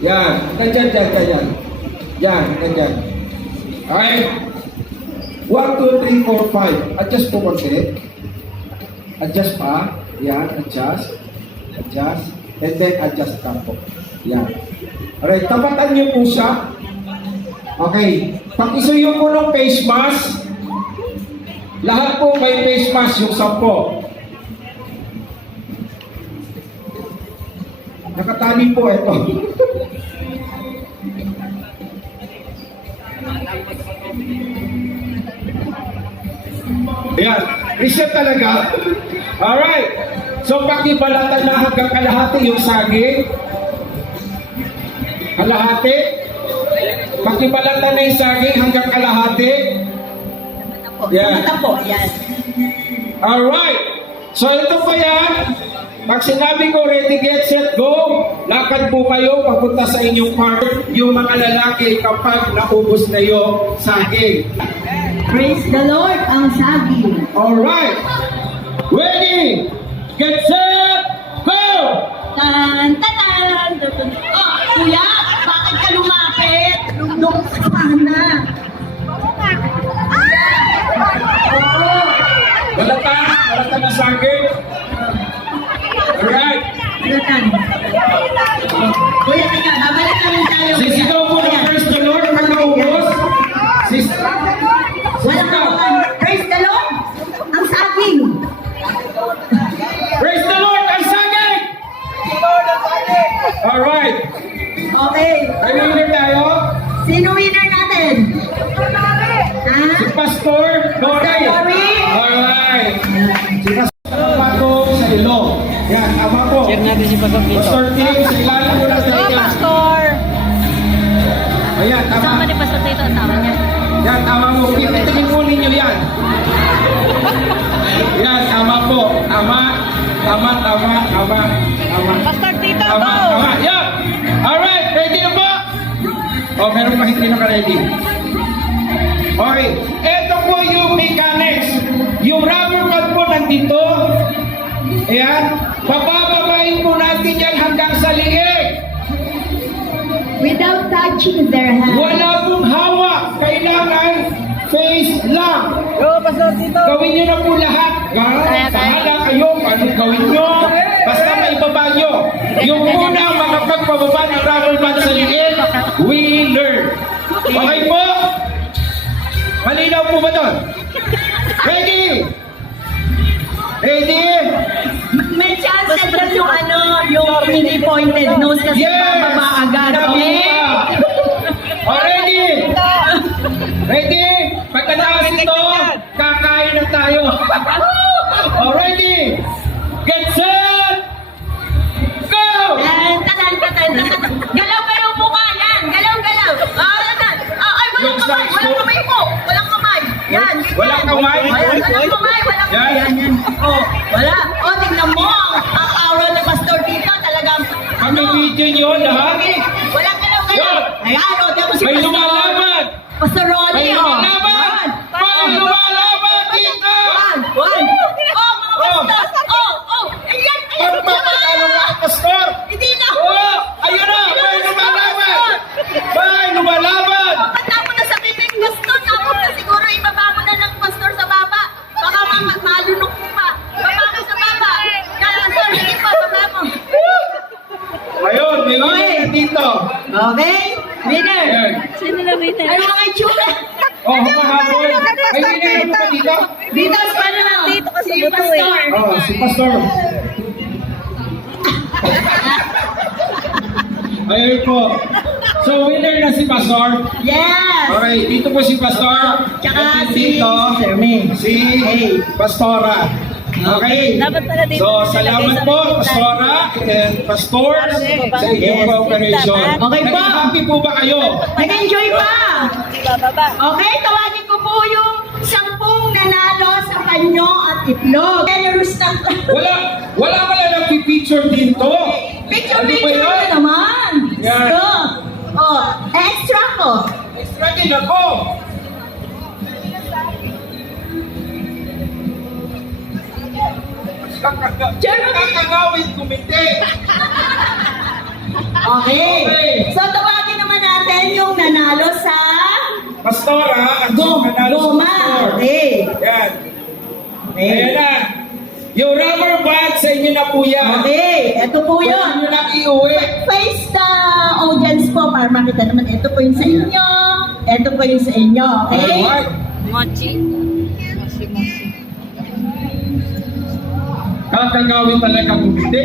Yan. Nandyan. Yan, nandyan. Okay. 1, 2, 3, 4, 5. Adjust po konti. Adjust pa. Yan, adjust. Adjust. And then adjust ka po. Yan. Alright, tapatan niyo po siya. Okay. Pakisuyo po ng face mask. Lahat po may face mask yung 10. Nakatali po ito. Ayan. Reset talaga. Alright. So, pakibalatan na hanggang kalahati yung saging. Kalahati. Pakibalatan na yung saging hanggang kalahati. Yan. Yan. Alright. So, ito pa yan. Pag sinabi ko, ready, get, set, go, lakad po kayo papunta sa inyong park. Yung mga lalaki kapag naubos na yung saging. Praise the Lord, ang saging. Alright. Ready, get, set, go! Tan, tan, tan. Oh, kuya, bakit ka lumapit? Doon sa sana. Balatan na saging. Alright. Balatan. Kuya, teka, babalik namin tayo. Sisigaw po ng first the Lord pag naubos. Walang kapakan. Praise the Lord, ang saging. Praise the Lord, ang saging! Alright. Okay. Ay, winner tayo. Sino winner natin? Ha? Si Pastor Dory. Dory. Alright. Si Pastor Pato sa ilong. Yan, tama po. Check natin si Pastor dito. Pastor Tim, sa ilalim mo lang sa Oh, ilong. Pastor! Ayan, Kasama tama. ni Pastor dito, asawa niya. Yan, tama mo. Tingin po ninyo yan. Yan, tama po. Tama. Pastor dito, Tama. Yan. Alright, ready na po? O, meron pa hindi naka-ready. Okay. Ito po yung mechanics. Yung rubber band po nandito. Ayan. Papababain po natin yan hanggang sa liig. Without touching their hands. Wala pong hawak. Kailangan face lang. Go, Pastor dito! Gawin nyo na po lahat. Bahala kayo kung anong gawin nyo. Basta maibaba nyo. Yung unang makapagpababa ng rubber band sa liig, winner. Okay po? Malinaw po ba doon? Ready? Ready? May chance na dyan yung yung hindi pointed nose kasi bababa agad. Okay? Ready? Ready? Pagkatapos ito, kakain na tayo. Ready? Get set! Go! Tatan. Galaw po ka. Yan. Galaw. Ay, walang kamay po. Walang kamay. Yan. Walang kamay? Walang kamay. Yan. Oh, wala. Oh, tingnan mo. Ang aura ni Pastor dito talagang Kami video nyo lahat. walang galaw. Yan. Ayan, o. Diyan mo si May Pastor. lumalaban! Pastor Ronnie, May oh. lumalaban! May lumalaban dito! One. Oh, mga pastor. Oh. Ayan. Pagpapatalo ka, Pastor! Hindi na. Oh! Ayun na! May lumalaban! May lumalaban! Pagkata mo na sa bibig, pastor, tapos na siguro ibaba mo na ng pastor sa baba. Baka malunok mo pa. Baba mo sa baba. Kaya, sir, sige pa, baba mo. Ayun, may winner dito. Okay? Winner. Ayan. Sino na winner? Ay, mga itsura. Oh, humahabol. Ay, winner mo pa dito? Dito, paano na? Dito kasi Si buto eh. pastor. Oh, si Pastor. Ayun po. So, winner na si Pastor. Yes. Okay, dito po si Pastor. Tsaka At si dito, Sir May. si Pastora. Okay. Dapat pala dito So, nilagay salamat sa po, bintana. Pastora and Pastors sa inyong cooperation. Okay po. Happy po ba kayo? Nag-enjoy pa. Bababa. Okay, tawagin ko po yung 10 nanalo sa panyo at itlog. Generous na. Wala pala nag-feature dito. Picture Ano ba picture yan? na naman. Yan. So, oh, extra ko. Extra din ako. Kakagawin kumite. Okay. Okay. So, Yan. Okay. Ayan na. Yung rubber band sa inyo na po yan. Okay, ito po Pwede yun. nyo na iuwi. Face the audience po para makita naman. Ito po yung sa inyo. Ito po yung sa inyo. Okay? Alright. Mochi. Kakagawin talaga kung hindi.